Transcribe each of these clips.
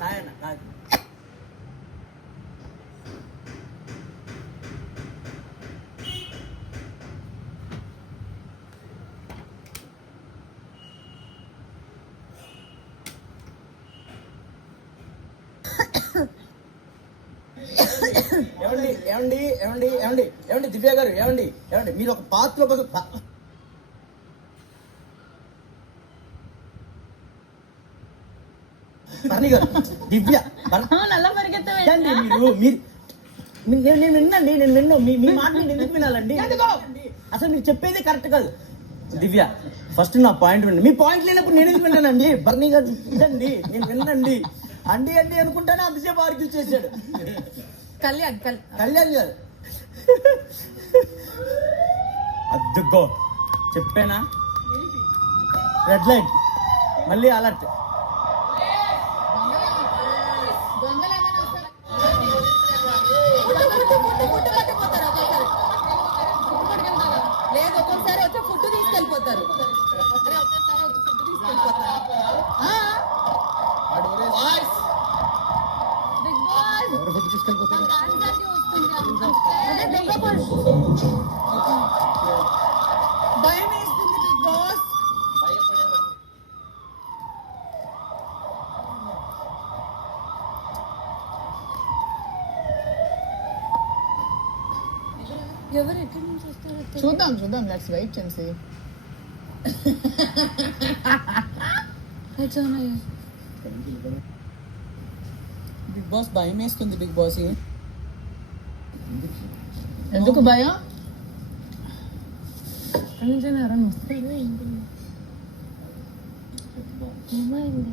సాయి అన్న కాదు. ఏమండి దివ్య గారు, ఏమండి మీరు ఒక పాత్ర కోసం దివ్య నేను విన్నాను మీ మాట నేను ఎందుకు వినాలండి? అసలు మీరు చెప్పేది కరెక్ట్ కాదు. దివ్య ఫస్ట్ నా పాయింట్ వినండి. మీ పాయింట్ లేనప్పుడు నేను ఎందుకు విన్నానండి? బర్నీ గారు వినండి, నేను వినండి. అండి అనుకుంటానే అంతసేపు ఆర్గ్యూ చేశాడు. కళ్యాణ్ గారు అద్దుకో చెప్పానా? రెడ్ లైట్ మళ్ళీ అలర్ట్. లేదు ఒక్కొక్కసారి వచ్చి ఫుడ్ తీసుకెళ్ళిపోతారు. భయం వేస్తుంది బిగ్ బాస్. ఎవరు ఎక్కడి నుంచి వస్తారో చూద్దాం. Let's wait and see. Bigg Boss భయం వేస్తుంది. బిగ్ బాస్ ఎందుకు భయం?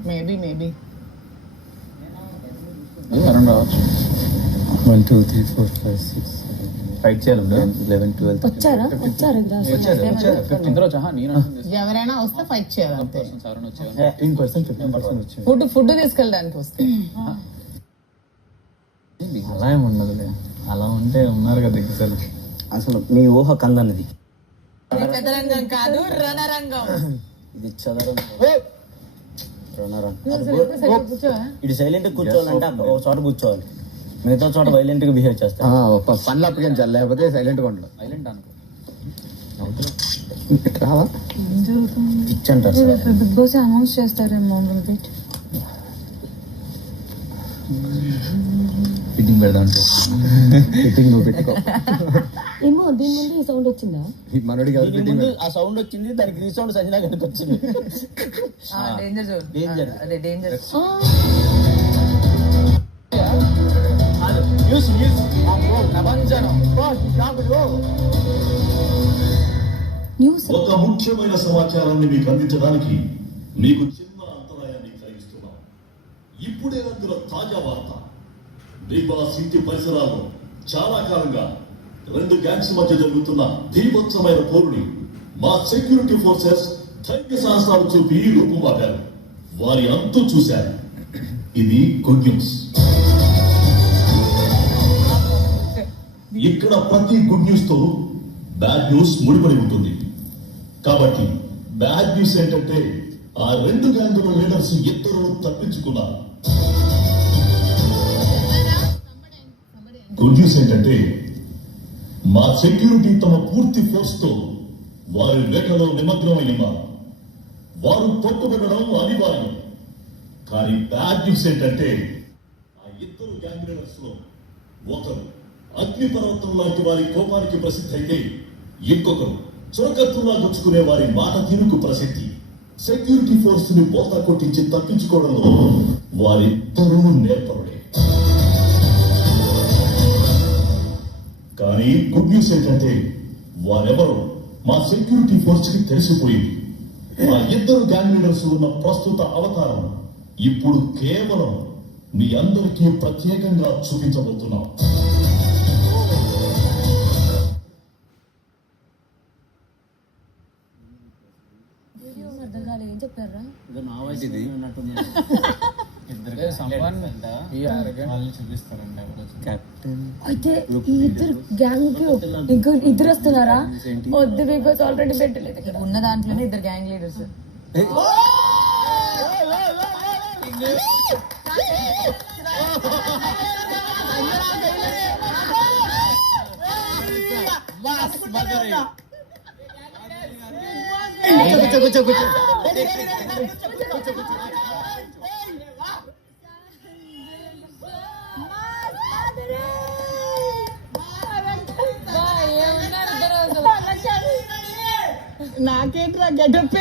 మేబీ అరౌండ్ రావచ్చు. 1 2 3 4 5 6 ఫైట్ చేయాలి. 11 12 వచ్చారు ఎవరైనా వస్తే ఫైట్ చేయాలి అంతే. ఇన్ పర్సన్ 15% వచ్చారు. ఫుడ్ తీసుకెళ్ళడానికి వస్తే అలా ఏమి ఉండదులే. అలా ఉంటే ఉన్నారు కదా అసలు. అసలు మీ ఊహ కందన్నది. చదరంగం కాదు రణరంగం. ఇది ఇది సైలెంట్ కూర్చోవాలంటే ఒక చోట కూర్చోవాలి, మిగతా చోట వైలెంట్ గా బిహేవ్ చేస్తా. పనులు అప్పగించాలి, లేకపోతే సైలెంట్ గా ఉండదు. సైలెంట్ అనుకో రావా ఇచ్చంటారు. బిగ్ బాస్ అనౌన్స్ చేస్తారేమో. ఫిట్టింగ్ పెడదాం. ఫిట్టింగ్ నువ్వు పెట్టుకో. ఏమో దీని ముందు ఈ సౌండ్ వచ్చిందా? మనోడి కాదు ఫిట్టింగ్. ఆ సౌండ్ వచ్చింది, దానికి రీసౌండ్ సజినా గనికి వచ్చింది. డేంజర్. ఒక ముఖ్యమైన సమాచారాన్ని మీకు అందించడానికి మీకు చిన్న అంతరాయాన్ని కలిగిస్తున్నాం. ఇప్పుడే అందులో తాజా వార్త. బిగ్ బాస్ ఇంటి పరిసరాల్లో చాలా కాలంగా 2 గ్యాంగ్స్ మధ్య జరుగుతున్న దీపోత్సవమైన పోరుని మా సెక్యూరిటీ ఫోర్సెస్ ధైర్య సాహసాలు చూపి రూపుమాపారు. వారి అంతు చూశారు. ఇది గుడ్ న్యూస్. ఇక్కడ ప్రతి గుడ్ న్యూస్ తో బ్యాడ్ న్యూస్ ముడిపడి ఉంటుంది. కాబట్టి బ్యాడ్ న్యూస్ ఏంటంటే ఆ 2 గ్యాంగుల లీడర్స్ ఇద్దరు తప్పించుకున్నారు. గుడ్ న్యూస్ ఏంటంటే మా సెక్యూరిటీ తమ పూర్తి ఫోర్స్ తో వారి వేటలో నిమగ్నమైనారు. వారు పట్టుబడడం అనివార్యం. కానీ బ్యాడ్ న్యూస్ ఏంటంటే ఆ ఇద్దరు గ్యాంగ్ లీడర్స్ లో ఒకరు అగ్నిపర్వతం లాంటి వారి కోపానికి ప్రసిద్ధి అయితే, ఇంకొకరు చురకత్తులా గుచ్చుకునే వారి మాట తీరుకు ప్రసిద్ధి. సెక్యూరిటీ ఫోర్స్ ని బోతా కొట్టించి తప్పించుకోవడంలో వారిద్దరూ నేర్పరుడే. కానీ గుడ్ న్యూస్ ఏంటంటే వారెవరు మా సెక్యూరిటీ ఫోర్స్ కి తెలిసిపోయింది. మా ఇద్దరు గ్యాంగ్ లీడర్స్ ఉన్న ప్రస్తుత అవతారం ఇప్పుడు కేవలం మీ అందరికీ ప్రత్యేకంగా చూపించబోతున్నాం. ఏం చెప్పారా? అయితే ఈ ఇద్దరు గ్యాంగ్ కి ఇంకో ఇద్దరు వస్తున్నారా? వద్దు, బికాస్ ఆల్రెడీ పెట్టలేదు. ఉన్న దాంట్లోనే 2 గ్యాంగ్ లీడర్స్. కూర్చో కూర్చో నాకేంట్రా గెటప్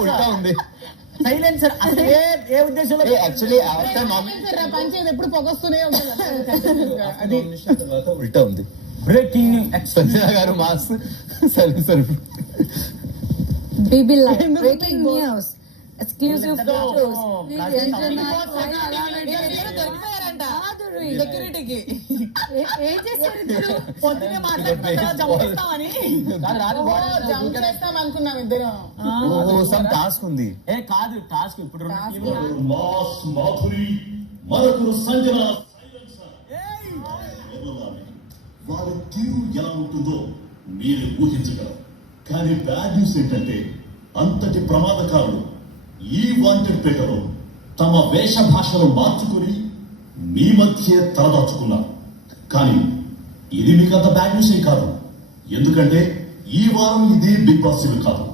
ఉల్టా ఉంది సైలెన్సర్ అసలు ఏ ఉద్దేశంలో యాక్చువల్లీ పంచేది ఎప్పుడు పొగొస్తూనే ఉంటుంది అది తర్వాత ఉల్టా ఉంది. బ్రేకింగ్ సంజన గారు mass silencer BB live breaking news exclusive photos సెక్యూరిటీకి ఏం చేశారు ఇద్దరు? పొద్దునే మాట్లాడుతామని జంప్ చేస్తాం అనుకున్నాం ఇద్దరం. సమ్ టాస్క్ ఉంది. ఏ కాదు టాస్క్ ఇప్పుడు రెండు టీంలు. మాస్ మాధురి మరొకరు సంజన వారి తీరు ఎలా ఉంటుందో మీరు ఊహించగలరు. కానీ బ్యాడ్ న్యూస్ ఏంటంటే అంతటి ప్రమాదకారులు ఈ వాంటెడ్ పేటలో తమ వేష భాషలు మార్చుకుని మీ మధ్య తలదాచుకున్నారు. కానీ ఇది మీకు అంత బ్యాడ్ న్యూస్ ఏం కాదు. ఎందుకంటే ఈ వారం ఇది బిగ్ బాస్ కాదు,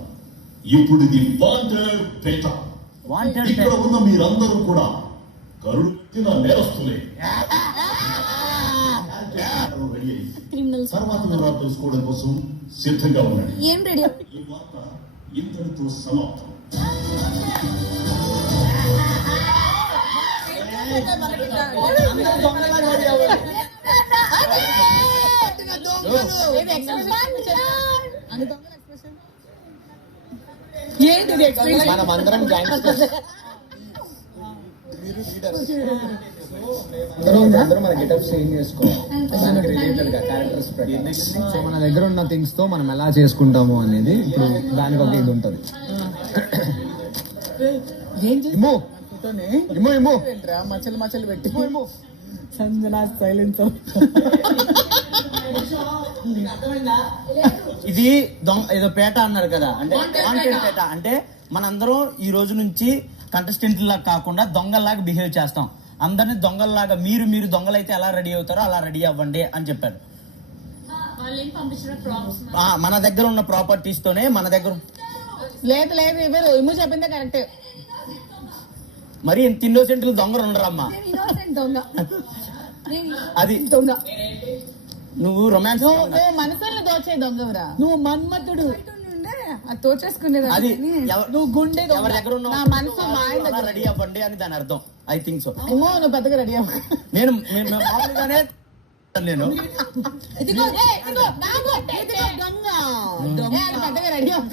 ఇప్పుడు ఇది వాంటెడ్ పేట. వాంటెడ్ ఇక్కడ ఉన్న మీరందరూ కూడా కరుడు పెట్టిన నేరస్తులే. రెడీ అయ్యి క్రిమినల్స్ తర్వాత వివరాలు తెలుసుకోవడం కోసం సిద్ధంగా ఉండండి. ఏం రెడీ? ఈ వార్త ఇంతటితో సమాప్తం. ఏంటిది ఎక్స్పీరియన్స్? మనం అందరం గ్యాంగ్స్టర్స్. అందరం మన గెటప్స్ చేంజ్ చేసుకోవాలి దానికి రిలేటెడ్ గా క్యారెక్టర్స్ ప్రకారం. సో మన దగ్గర ఉన్న థింగ్స్ తో మనం ఎలా చేసుకుంటాము అనేది ఇప్పుడు దానికి ఒక ఇది ఉంటది. ఏం ఇమ్ము ఇమ్ము ఇమ్ము చేస్తారా? మచ్చలు మచ్చలు పెట్టి సంజన సైలెన్స్. ఇది దొంగ ఏదో పేట అన్నారు కదా, అంటే వాంటెడ్ పేట అంటే మనందరం ఈ రోజు నుంచి కంటెస్టెంట్ లాగా కాకుండా దొంగల్లాగా బిహేవ్ చేస్తాం. అందరినీ దొంగల్లాగా మీరు దొంగలైతే ఎలా రెడీ అవుతారో అలా రెడీ అవ్వండి అని చెప్పారు. మన దగ్గర ఉన్న ప్రాపర్టీస్ తోనే మన దగ్గర లేదు లేదు ఇవ్వరు. ఇమ్ము చెప్పిందే కరెక్ట్. మరి ఇంత ఇన్నోసెంట్లు దొంగలు ఉండరమ్మా. నేను innocent దొంగ. అది దొంగ. నువ్వు రొమాన్స్ నువ్వు మనసుల్ని దోచే దొంగవురా. నువ్వు మన్మతుడు. అది తోచేసుకునేది అది నువ్వు గుండె దొంగ. ఎవరి దగ్గర ఉన్న నా మనసు మా ఆయన దగ్గర. రెడీ అవ్వండి అని దాని అర్థం. I think so. అమ్మో నువ్వు పెద్దగా రెడీ అవ్వ. నేను మామూలుగానే నేను ఇదిగో దొంగ. పెద్దగా రెడీ అవ్వ.